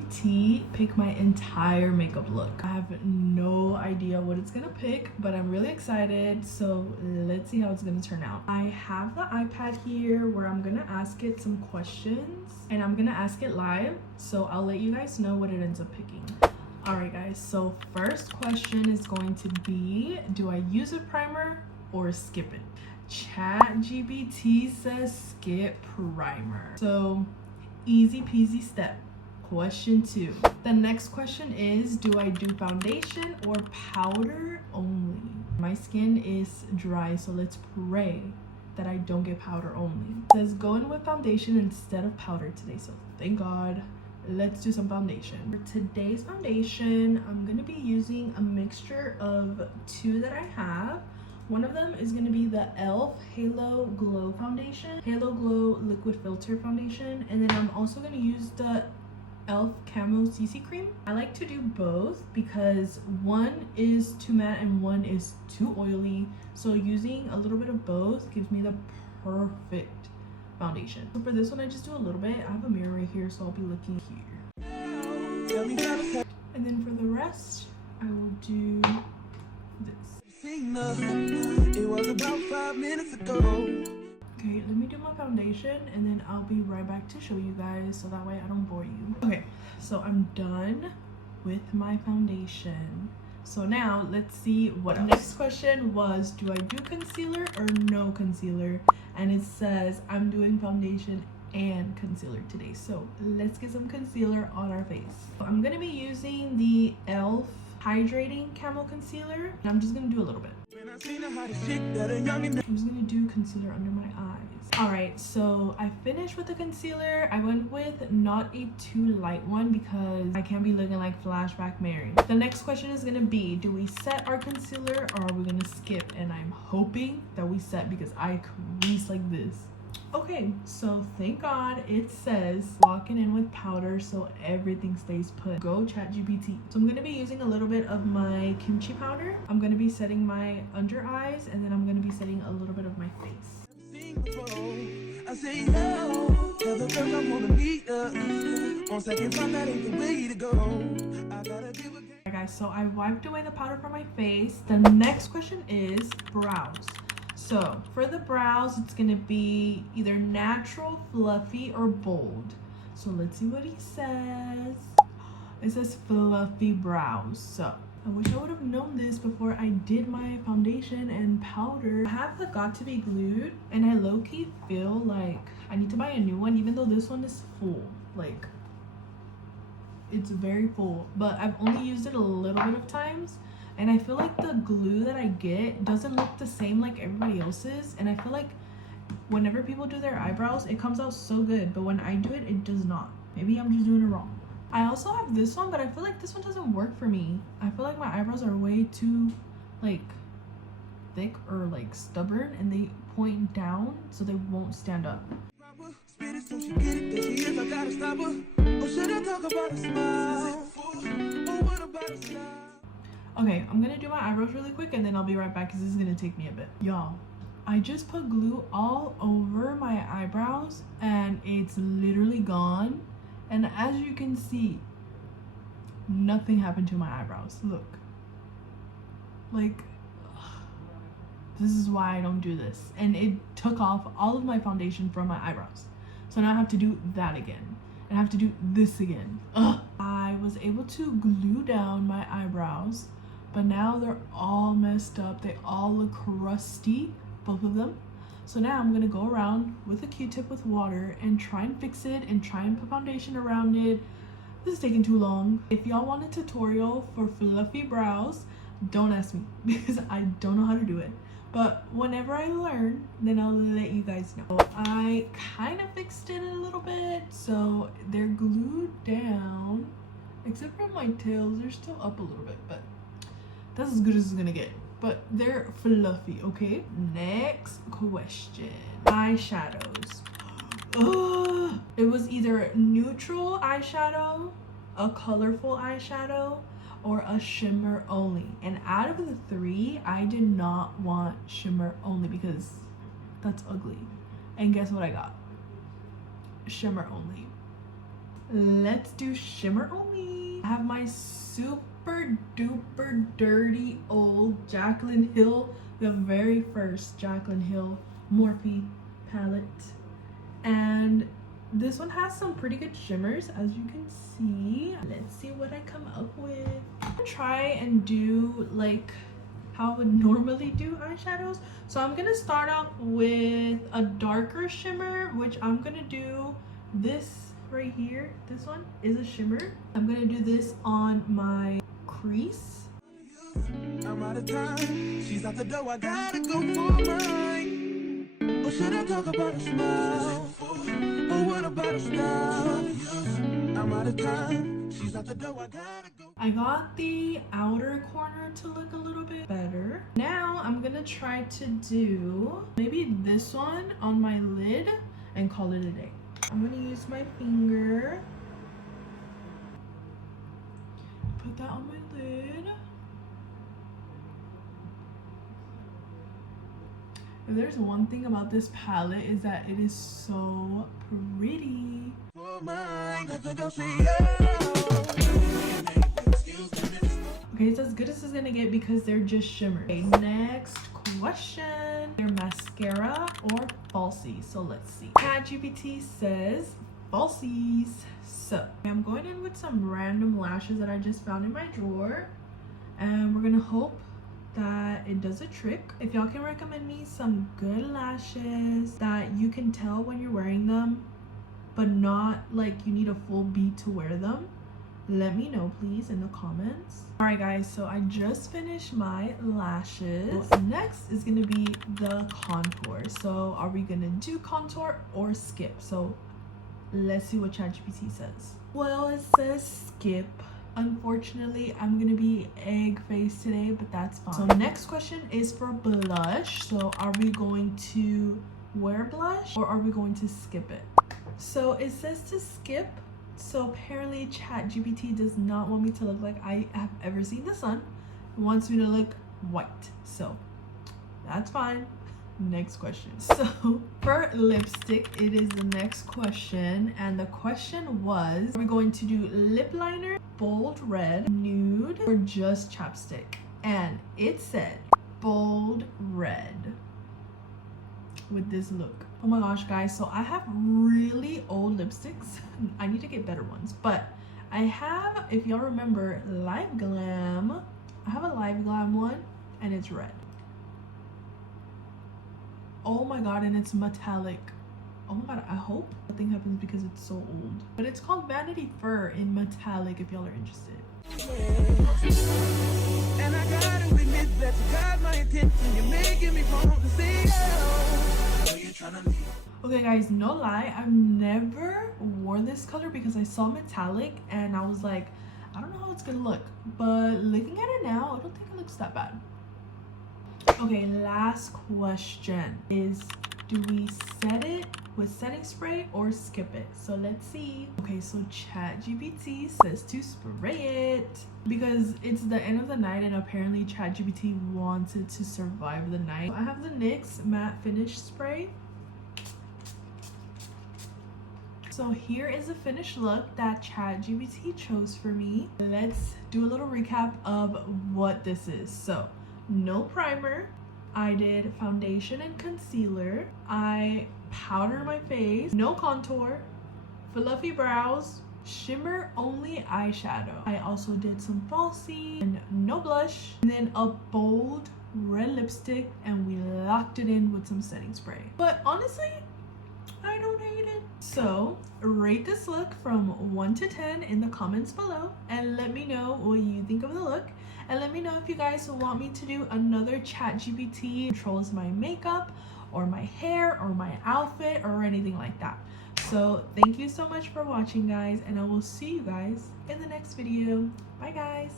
ChatGPT pick my entire makeup look. I have no idea what it's gonna pick, but I'm really excited. So let's see how it's gonna turn out. I have the iPad here where I'm gonna ask it some questions and I'm gonna ask it live. So I'll let you guys know what it ends up picking. Alright guys, so first question is going to be, do I use a primer or skip it? ChatGPT says skip primer. So easy peasy step. Question 2. The next question is, do I do foundation or powder only? My skin is dry, so let's pray that I don't get powder only. It says go in with foundation instead of powder today, so thank God. Let's do some foundation. For today's foundation, I'm gonna be using a mixture of 2 that I have. One of them is gonna be the e.l.f. Halo Glow Foundation, Halo Glow Liquid Filter Foundation, and then I'm also gonna use the e.l.f. Camo CC Cream. I like to do both because one is too matte and one is too oily. So using a little bit of both gives me the perfect foundation. So for this one, I just do a little bit. I have a mirror right here, so I'll be looking here. And then for the rest, I will do this. It was about 5 minutes ago. Okay, let me do my foundation and then I'll be right back to show you guys so that way I don't bore you. Okay, so I'm done with my foundation. So now let's see what else. Next question was, do I do concealer or no concealer? And it says I'm doing foundation and concealer today. So let's get some concealer on our face. So I'm gonna be using the e.l.f. Hydrating Camo Concealer. And I'm just gonna do a little bit. I'm just gonna do concealer under my eyes. Alright, so I finished with the concealer. I went with not a too light one because I can't be looking like Flashback Mary. The next question is gonna be, do we set our concealer or are we gonna skip? And I'm hoping that we set because I crease like this. Okay, so thank God it says walking in with powder so everything stays put. Go ChatGPT. So I'm going to be using a little bit of my kimchi powder. I'm going to be setting my under eyes and then I'm going to be setting a little bit of my face. Alright guys, so I wiped away the powder from my face. The next question is brows. So for the brows, it's gonna be either natural, fluffy, or bold. So let's see what he says. It says fluffy brows. So I wish I would have known this before I did my foundation and powder. I have the Got To Be glued and I low-key feel like I need to buy a new one even though this one is full. Like, it's very full, but I've only used it a little bit of times. And I feel like the glue that I get doesn't look the same like everybody else's. And I feel like whenever people do their eyebrows, it comes out so good. But when I do it, it does not. Maybe I'm just doing it wrong. I also have this one, but I feel like this one doesn't work for me. I feel like my eyebrows are way too like thick or like stubborn and they point down so they won't stand up. Okay, I'm gonna do my eyebrows really quick and then I'll be right back because this is gonna take me a bit. Y'all, I just put glue all over my eyebrows and it's literally gone. And as you can see, nothing happened to my eyebrows. Look. Like, this is why I don't do this. And it took off all of my foundation from my eyebrows. So now I have to do that again. And I have to do this again. Ugh. I was able to glue down my eyebrows, but now they're all messed up. They all look crusty, both of them. So now I'm gonna go around with a Q-tip with water and try and fix it and try and put foundation around it. This is taking too long. If y'all want a tutorial for fluffy brows, don't ask me because I don't know how to do it. But whenever I learn, then I'll let you guys know. I kind of fixed it a little bit, so they're glued down. Except for my tails, they're still up a little bit, but that's as good as it's gonna get. But they're fluffy, okay? Next question. Eyeshadows. Ugh. It was either neutral eyeshadow, a colorful eyeshadow, or a shimmer only. And out of the 3, I did not want shimmer only because that's ugly. And guess what I got? Shimmer only. let's do shimmer only. I have my super duper dirty old Jaclyn Hill, the very first Jaclyn Hill Morphe palette, and this one has some pretty good shimmers, as you can see. Let's see what I come up with. I'm gonna try and do like how I would normally do eyeshadows. So I'm gonna start off with a darker shimmer, which I'm gonna do this right here. This one is a shimmer. I'm gonna do this on my crease. I'm out of time. She's at the door. I gotta go for mine. Or should I talk about a smile? Or what about a style? I'm out of time. She's at the door. I gotta go. I got the outer corner to look a little bit better. Now I'm gonna try to do maybe this one on my lid and call it a day. I'm gonna use my finger. Put that on my lid. If there's one thing about this palette is that it is so pretty. Okay, it's as good as it's gonna get because they're just shimmer. Okay, next question. They're mascara or falsies? So let's see. ChatGPT says falsies. So I'm going in with some random lashes that I just found in my drawer, and we're gonna hope that it does a trick. If y'all can recommend me some good lashes that you can tell when you're wearing them, but not like you need a full beat to wear them, let me know please in the comments. All right guys, so I just finished my lashes. So next is gonna be the contour. So are we gonna do contour or skip? So let's see what ChatGPT says. Well, it says skip. Unfortunately, I'm gonna be egg faced today, but that's fine. So next question is for blush. So are we going to wear blush or are we going to skip it? So it says to skip. So apparently ChatGPT does not want me to look like I have ever seen the sun. It wants me to look white. So that's fine. Next question. So for lipstick, it is the next question, and the question was, are we going to do lip liner, bold red, nude, or just chapstick? And it said bold red with this look. Oh my gosh guys, so I have really old lipsticks. I need to get better ones, but I have, if y'all remember, Live Glam. I have a Live Glam one and it's red. Oh my god, and it's metallic. Oh my god, I hope nothing happens because it's so old. But it's called Vanity Fur in metallic if y'all are interested. And I gotta admit that you got my attention. You're making me want to say okay guys, no lie, I've never wore this color because I saw metallic and I was like, I don't know how it's gonna look. But looking at it now, I don't think it looks that bad. Okay, last question is, do we set it with setting spray or skip it? So let's see. Okay, so ChatGPT says to spray it because it's the end of the night and apparently ChatGPT wants it to survive the night. I have the NYX matte finish spray. So here is the finished look that ChatGPT chose for me. Let's do a little recap of what this is. So no primer. I did foundation and concealer. I powdered my face. No contour. Fluffy brows. Shimmer only eyeshadow. I also did some falsies and no blush. And then a bold red lipstick, and we locked it in with some setting spray. But honestly, I don't hate it. So rate this look from 1 to 10 in the comments below and let me know what you think of the look. And let me know if you guys want me to do another ChatGPT controls my makeup or my hair or my outfit or anything like that. So thank you so much for watching guys, and I will see you guys in the next video. Bye guys.